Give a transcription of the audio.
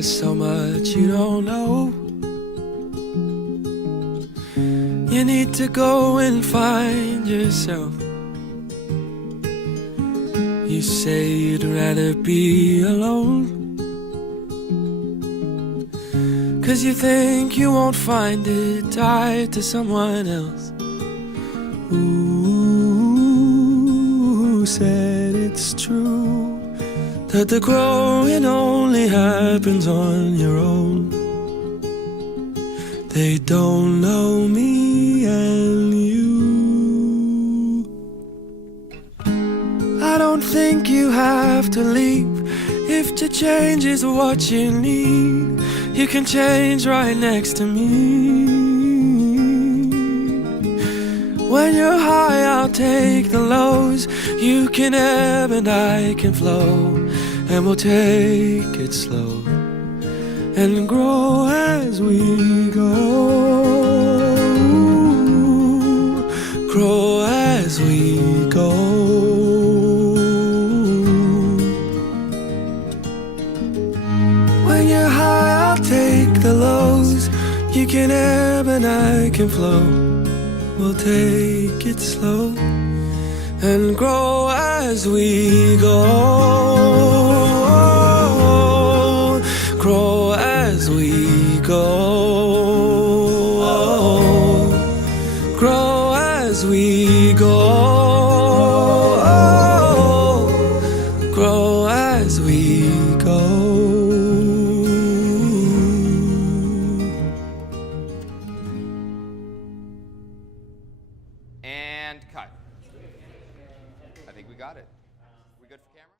there's so much you don't know. You need to go and find yourself. You say you'd rather be alone, 'cause you think you won't find it tied to someone else. Who said it's true that the growing only happens on your own? They don't know me and you. I don't think you have to leave. If to change is what you need, you can change right next to me. When you're high, I'll take the lows. You can ebb and I can flow, and we'll take it slow and grow as we go. Grow as we go. When you're high, I'll take the lows. You can ebb and I can flow. We'll take it slow and grow as we go. Grow as we go. Grow as we go. Grow as we go. And cut. I think we got it.